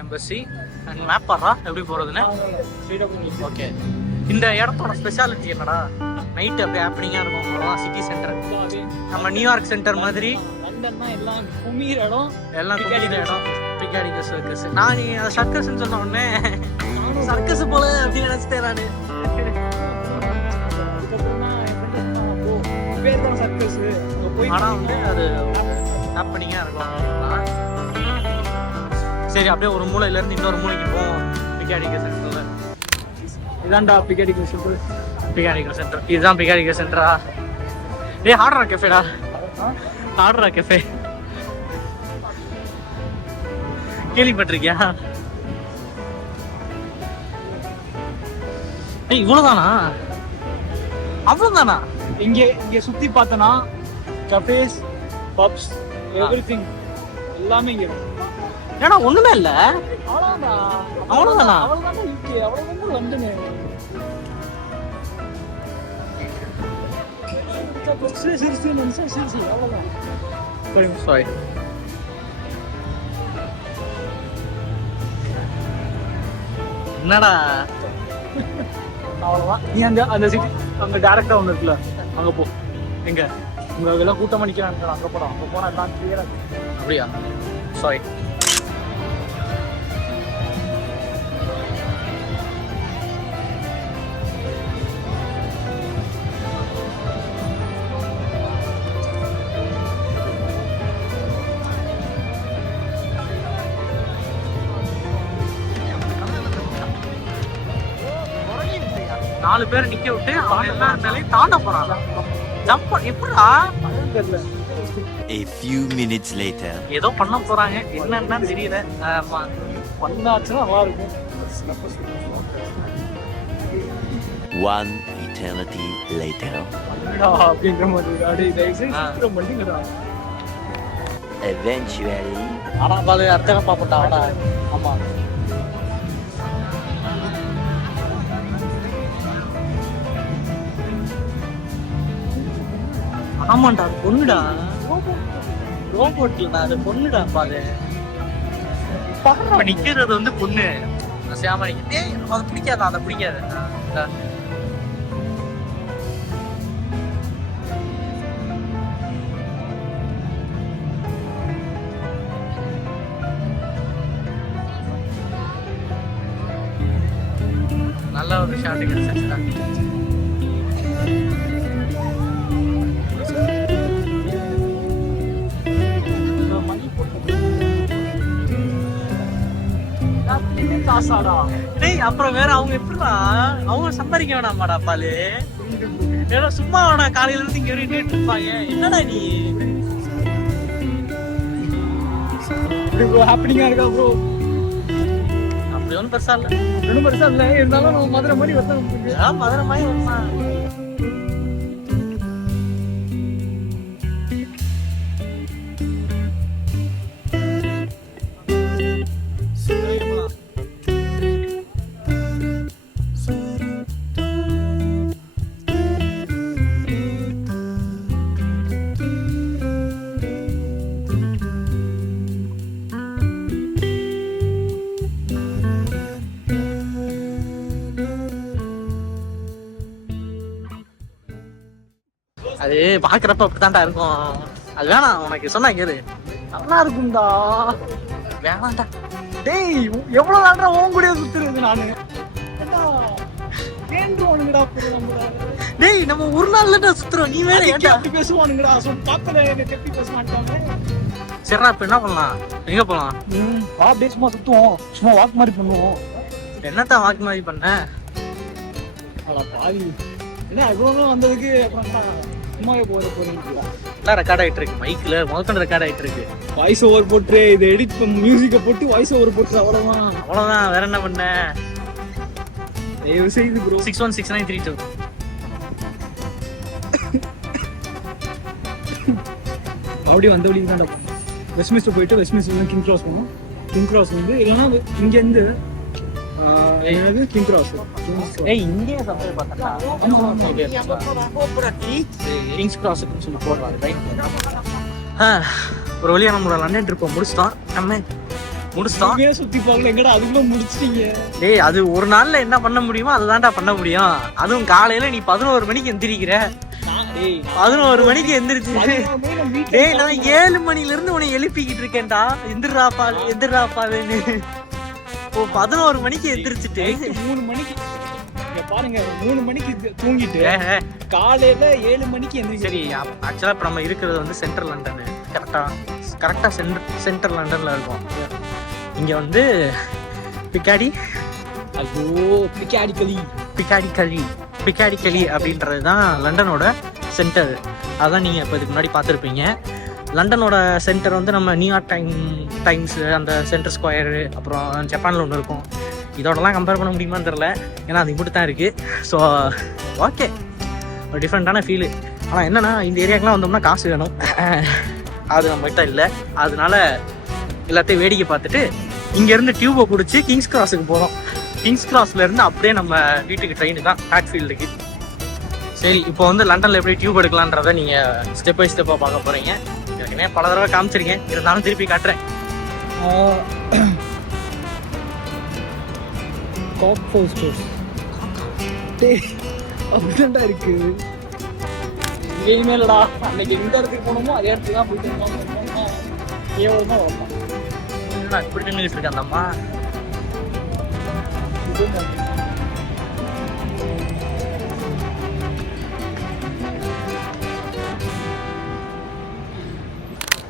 Embassy and map பாடுறா எப்படி போகிறதுன்னு. ஓகே, இந்த இடத்தோட ஸ்பெஷாலிட்டி என்னடா? நைட்டு அப்படியே ஹாப்பனிங்காக இருக்கும். அவ்வளோதான் சிட்டி சென்டர். நம்ம நியூயார்க் சென்டர் மாதிரி எல்லாம் குமிற இடம், எல்லாம் குமிற இடம். பிக்காடிக்கு சர்க்கஸ். நான் நீ அதை சர்க்கஸ்ன்னு சொன்ன உடனே சர்க்கஸ் போல அப்படின்னு நினச்சிட்டேன் நான். ஆனால் வந்து அது ஹாப்பனிங்காக இருக்கும். சரி, அப்படியே ஒரு மூலையிலேருந்து இன்னொரு மூலைக்கு போவோம். பிக்காடிக்கு சென்டரில் இதான்டா பிக்காடிக்கு சென்டர். பிக்காடிக்கு சென்டர் இதுதான். பிக்காடிக்கு சென்டரா? டே, ஆர்டரா கெஃபேடா, ஆர்டரா கெஃபே கேள்விப்பட்டிருக்கியா? ஏய், இவ்வளோதானா? அவ்வளோதானா? இங்கே சுற்றி பார்த்தனா கஃபேஸ், பப்ஸ், எவ்ரிதிங் எல்லாமே இங்கே. ஏன்னா ஒண்ணுமே இல்ல. அவ்வளவுதானா? என்னடா அவ்வளவுதான். நீ அந்த சிட்டி அங்க டைரக்டா ஒண்ணு இருக்குல்ல, அங்க போ. எங்க உங்க இதெல்லாம் கூட்டமா நிக்கிறாங்க, அங்க போலாம். அங்க போனா எல்லாம் கிளியரா. அப்படியா? சாரி. நாலு பேர் நிக்க விட்டு அவன் எல்லாரும் மேலேயும் தாண்ட போறான். ஜம்ப் எப்படா? A few minutes later. ஏதோ பண்ண போறாங்க, என்னன்னா தெரியல. ஆமா, பண்ணாச்சுன்னா நல்லா இருக்கும். One eternity later. அப்படின்ற மாதிரி Eventually. ஆனா பாலு அர்த்தம் பாப்பட்டா. ஆமா, ஆமாண்டா, அது பொண்ணுடா. ரோபோட்லடா, அது பொண்ணுடா. பாரு, நிக்கிறது வந்து பொண்ணு. சேமா நிக்கிட்டே அது பிடிக்காதா? அதை பிடிக்காது. நல்ல ஒரு ஷாட் கிடைச்சிருச்சுடா. டேய், அப்புறம் வேற அவங்க எப்படிடா அவங்க சம்பாதிக்க வேணாமாடா பாலு? ஏதோ சும்மா வேணா காலையில இருந்து இங்க வரைக்கும் இருப்பாங்க. என்னடா நீ ஹாப்பனிங்கா இருக்கா ப்ரோ? அப்படி ஒன்றும் பெருசா இல்லை. ஒன்றும் பெருசா இல்லை. இருந்தாலும் நம்ம மதுரை மாதிரி வரலாம். மதுரை மாதிரி வருமா? அது பாக்குறப்ப அப்படித்தான்டா இருக்கும். அது வேணாம், உனக்கு சொன்னா கேளு, நல்லா இருக்கும்டா. வேணாம்டா. டேய், எவ்வளவு நாளா உன் கூட சுத்துறது நானு? டேய், நம்ம ஒரு நாள்ல சுத்துறோம். நீ வேற ஏன்டா அப்படி பேசுவானுங்கடா? பாக்கல என்ன கெட்டி பேச மாட்டாங்க. சரிடா, இப்ப என்ன பண்ணலாம்? எங்க போலாம்? வா, அப்படியே சும்மா சுத்துவோம். சும்மா வாக் மாதிரி பண்ணுவோம். என்னத்தான் வாக்கு மாதிரி பண்ண? அட பாவி, என்ன இவ்வளவு வந்ததுக்கு அப்புறம் சும்மாவே போறீங்களா? எல்லாம் ரெக்கார்ட் ஆயிட்டு இருக்கு. மைக்ல முதல்ல ரெக்கார்ட் ஆயிட்டு இருக்கு. வாய்ஸ் ஓவர் போட்டு இதை எடிட் பண்ணி மியூசிக்கை போட்டு வாய்ஸ் ஓவர் போட்டு அவ்வளவுதான். அவ்வளவுதான், வேற என்ன பண்ண? தயவு செய்து ப்ரோ 616932 அப்படியே வந்த வழிக்கு தான் வெஸ்ட்மின்ஸ்டர் போயிட்டு வெஸ்ட்மின்ஸ்டர் கிங் கிராஸ் போகணும். கிங் கிராஸ் வந்து இல்லைன்னா இங்கேருந்து என்னது கிங் கிராஸ். ஏய் இங்கேயே சப்ளை பார்த்தா கிங்ஸ் கிராஸுக்குன்னு சொல்லி போடுறாங்க ரைட். ஒரு வழியாக நம்மளோட லண்டன் ட்ரிப்பை முடிச்சிட்டோம். சுற்றி பார்க்கல எங்கடா அதுக்குள்ள முடிச்சிட்டீங்க. டேய் அது ஒரு நாள்ல என்ன பண்ண முடியுமோ அதுதான்டா பண்ண முடியும். அதுவும் காலையில நீ 11 மணிக்கு எந்திரிக்கிற. 11 மணிக்கு எந்திரிச்சு டேய் நான் 7 மணில இருந்து உன்னை எழுப்பிக்கிட்டு இருக்கேன்டா. எந்திராப்பான்னு ஓ 11 மணிக்கு எந்திரிச்சிட்டு 3 மணிக்கு பாருங்க 3 மணிக்கு தூங்கிட்டு காலையில 7 மணிக்கு எந்திரிச்சு. சரி ஆக்சுவலா இப்ப நம்ம இருக்கிறது வந்து சென்ட்ரல் லண்டன். கரெக்டா சென்ட்ரல் லண்டன்ல இருக்கோம். இங்க வந்து பிக்காடி அப்படின்றது தான் லண்டனோட சென்டர். அதான் நீங்கள் இப்போ இதுக்கு முன்னாடி பார்த்துருப்பீங்க. லண்டனோட சென்டர் வந்து நம்ம நியூயார்க் டைம்ஸ் அந்த சென்டர் ஸ்கொயரு, அப்புறம் ஜப்பானில் ஒன்று இருக்கும். இதோடலாம் கம்பேர் பண்ண முடியுமான்னு தெரில, ஏன்னா அது இப்படி தான் இருக்குது. ஸோ ஓகே, ஒரு டிஃப்ரெண்ட்டான ஃபீலு. ஆனால் என்னென்னா இந்த ஏரியாக்கெலாம் வந்தோம்னா காசு வேணும். அது நம்மகிட்ட இல்லை. அதனால எல்லாத்தையும் வேடிக்கை பார்த்துட்டு இங்கேருந்து டியூபை பிடிச்சி கிங்ஸ் கிராஸுக்கு போகிறோம். கிங்ஸ் கிராஸ்லேருந்து அப்படியே நம்ம வீட்டுக்கு ட்ரெயின் தான் ஹாட்ஃபீல்டுக்கு. சரி, இப்போ வந்து லண்டனில் எப்படி டியூப் எடுக்கலான்றதை நீங்கள் ஸ்டெப் பை ஸ்டெப்பாக பார்க்க போகிறீங்க. ஏற்கனவே பல தடவை காமிச்சிருக்கேன், இருந்தாலும் திருப்பி காட்டுறேன். அப்படிதான்டா இருக்கு. இனிமேலடா அன்னைக்கு எந்த இடத்துக்கு போனோமோ அதே இடத்துக்கு தான் போயிட்டு கேவலமா வரலாம். இப்படி நின்றுட்டு இருக்கேன் அந்த அம்மா.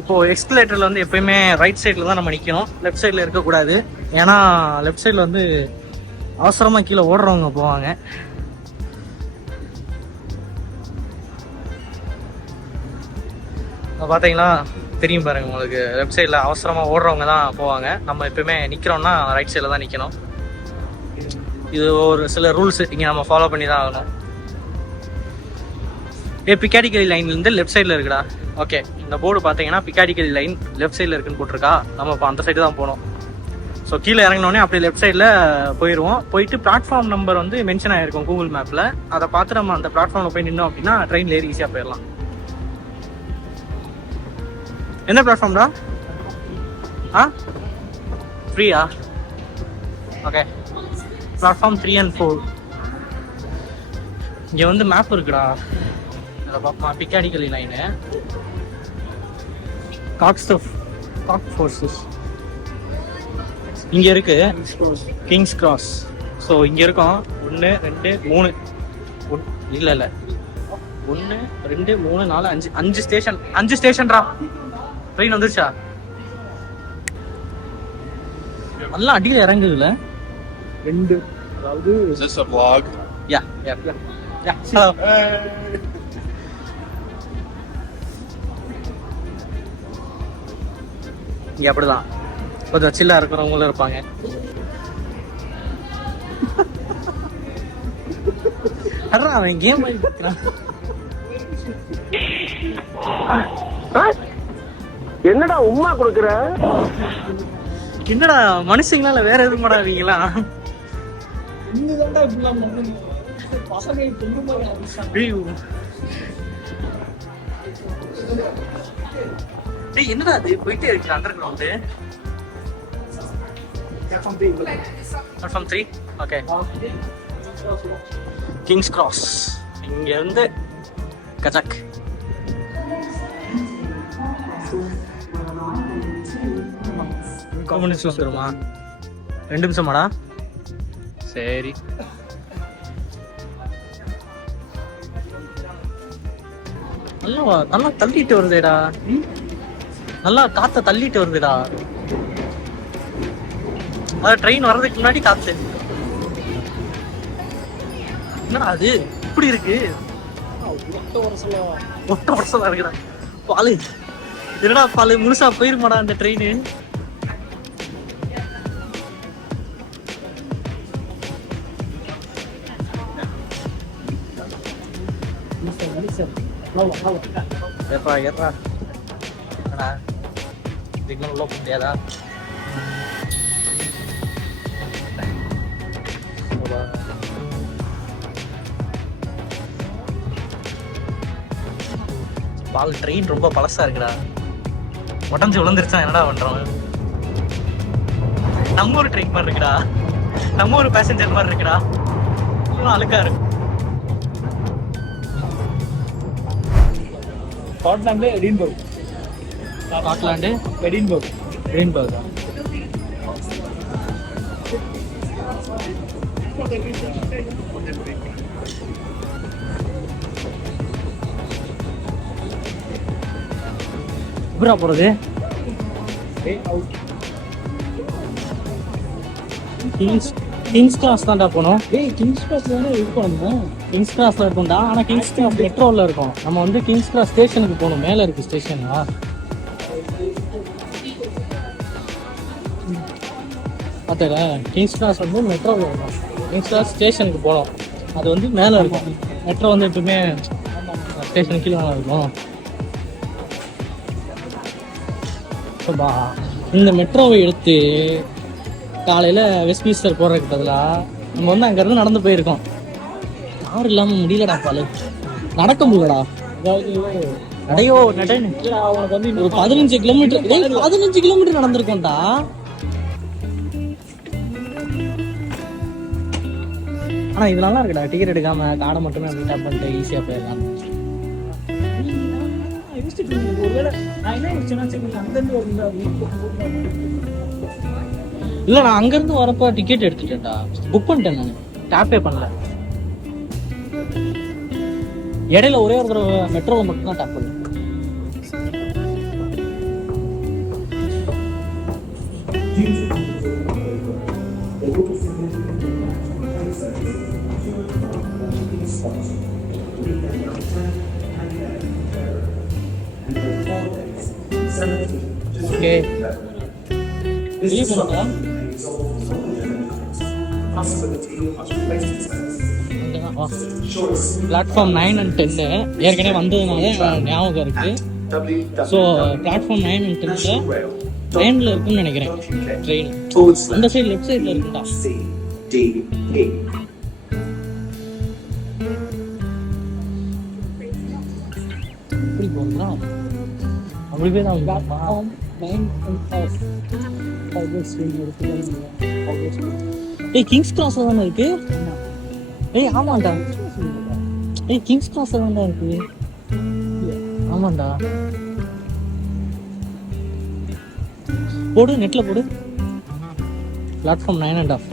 இப்போ எக்ஸ்கலேட்டர்ல வந்து எப்பயுமே ரைட் சைடில் தான் நம்ம நிற்கணும், லெஃப்ட் சைடில் இருக்கக்கூடாது. ஏன்னா லெஃப்ட் சைடில் வந்து அவசரமாக கீழே ஓடுறவங்க போவாங்க. பார்த்தீங்களா, தெரியும் பாருங்க உங்களுக்கு, லெஃப்ட் சைடில் அவசரமாக ஓடுறவங்க தான் போவாங்க. நம்ம எப்பயுமே நிற்கிறோம்னா ரைட் சைடில் தான் நிற்கணும். இது ஒரு சில ரூல்ஸ் இங்கே நம்ம ஃபாலோ பண்ணி தான் ஆகணும். பிக்காடிக்கலி லைன்லேருந்து லெஃப்ட் சைடில் இருக்குடா. ஓகே, இந்த போர்டு பார்த்தீங்கன்னா பிக்காடிக்கலி லைன் லெஃப்ட் சைடில் இருக்குன்னு போட்டிருக்கா. நம்ம இப்போ அந்த சைடு தான் போகணும். ஸோ கீழே இறங்கினோடனே அப்படியே லெஃப்ட் சைடில் போயிடுவோம். போயிட்டு பிளாட்ஃபார்ம் நம்பர் வந்து மென்ஷன் ஆகிருக்கும் கூகுள் மேப்பில். அதை பார்த்து நம்ம அந்த பிளாட்ஃபார்மில் போய் நின்னோம் அப்படின்னா ட்ரெயினில் ஏறி ஈஸியாக போயிடலாம். என்ன பிளாட்ஃபார்ம்டா? ஃப்ரீயா? Okay, platform 3 and 4. இங்கே வந்து மேப் இருக்குடா, அதை பார்ப்போம். பிக்காடிக்கலி லைனு, காக் ஃபோர்ஸஸ் இங்கே இருக்கு. Kings cross. ஸோ இங்கே இருக்கோம். 1 2 3 இல்லை 1 2 3 4 5 ஸ்டேஷன். 5 ஸ்டேஷன்டா. ட்ரெயின் வந்துருச்சா? நல்லா அடியில் இறங்குதுல 2. அதாவது Is this a vlog? Yeah. Hello. இங்கே அப்படிதான் கொஞ்சம் சில்லா இருக்கிறவங்களும் இருப்பாங்க. அதான் அவன் கேம் ஆகிக்கிறான். என்னடா உம்மா கொடுக்குற? என்னடா மனுஷங்களால வேற எதுவும் மாடாதீங்களா? இன்னுதான்டா இப்படிலாம் பண்ணுங்க. பசங்க பொண்ணு மாதிரி டேய் என்னடா அது போயிட்டே இருக்கு under ground. Platform 3. Okay, Kings cross. இங்க இருந்து கஜாக். கம்யூனிஸ்ட் வந்துருமா? 2 நிமிஷமாடா? சரி. நல்லா தள்ளிட்டு வருதுடா. நல்லா காத்த தள்ளிட்டு வருதுடா. அதான் ட்ரெயின் வர்றதுக்கு முன்னாடி காத்து. என்னடா அது இப்படி இருக்கு? ஒட்ட வருஷம் இருக்குடா. பாலு என்னடா பாலு, முழுசா போயிருமாடா அந்த ட்ரெயின்? ஏறா சிக்னல் உள்ள போக முடியாதா? பால் ட்ரெயின் ரொம்ப பழசா இருக்குடா. உடஞ்சு விழுந்துருச்சா என்னடா பண்றோம்? நம்ம ஒரு ட்ரெயின் மாதிரி இருக்குடா, நம்ம ஒரு பேசஞ்சர் மாதிரி இருக்குடா. இன்னும் அழுக்கா இருக்கு. Scotland Edinburgh. Scotland Edinburgh. Edinburgh தான். எப்படா போறது? கிங்ஸ் கிராஸ் தான்டா போனோம். கிங்ஸ் கிராஸ் தானே இருக்கும். கிங்ஸ் கிராஸ்ல இருக்கும்டா. ஆனா கிங்ஸ் கிராஸ் மெட்ரோல இருக்கும். நம்ம வந்து கிங்ஸ் கிராஸ் ஸ்டேஷனுக்கு போகணும். மேல இருக்கு ஸ்டேஷனா. பார்த்தா கிங்ஸ் கிராஸ் வந்து மெட்ரோல இருக்கும். கிங்ஸ் கிராஸ் ஸ்டேஷனுக்கு போகணும். அது வந்து மேல இருக்கும். மெட்ரோ வந்து எப்பவுமே ஸ்டேஷன் கீழே இருக்கும். இந்த மெட்ரோவை எடுத்து காலையில் வெஸ்ட்மின்ஸ்டர் போகிறதுக்கு பதிலாக நம்ம வந்து அங்கேருந்து நடந்து போயிருக்கோம். யாரும் இல்லாமல் முடியலடா பாலு, நடக்க முடியலடா. நடையோ அவனுக்கு வந்து ஒரு 15 கிலோமீட்டர் 15 கிலோமீட்டர் நடந்திருக்கோம்டா. ஆனால் இது நல்லா இருக்குடா. டிக்கெட் எடுக்காம காடை மட்டுமே அப்படி டாப் பண்ணிட்டு ஈஸியாக போயிடலாம். ஒருவேளை நான் என்ன யோசிச்சேன்னா, சரி அங்கேருந்து ஒரு இல்லை, நான் அங்கேருந்து வரப்போ டிக்கெட் எடுத்துட்டேன்டா. புக் பண்ணிட்டேன். நான் டேப்பே பண்ணல. இடையில ஒரே ஒரு தடவை மெட்ரோவில் மட்டும்தான் டேப் பண்ணேன். ஓகே, வெளியே போகிறா. பிளாட்ஃபார்ம் 9 and 10 ஏற்கனவே வந்ததுனால ஞாபகம் இருக்கு. ஸோ பிளாட்ஃபார்ம் 9 and 10 9ல இருக்குன்னு நினைக்கிறேன் ட்ரெயின். அந்த சைடு லெஃப்ட் சைடில் இருக்குண்டா. எப்படி போகிறா? அப்படி போய் தான் கிங்ஸ் கிராஸ் தானே இருக்கு. ஆமாண்டா. கிங்ஸ் கிராஸ் தான்டா இருக்கு. ஆமாண்டா. போடு, நெட்ல போடு. Platform 9.5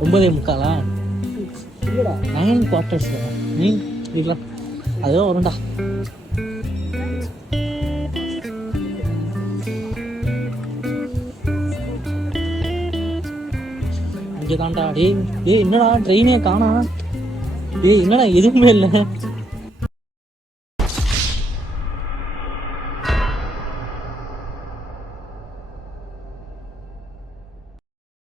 9:45 9 quarters. அதுதான் வரும்டா. தான்டா. டேய் என்னடா ட்ரெயினே காணா. டேய் என்னடா எதுவுமே இல்லை.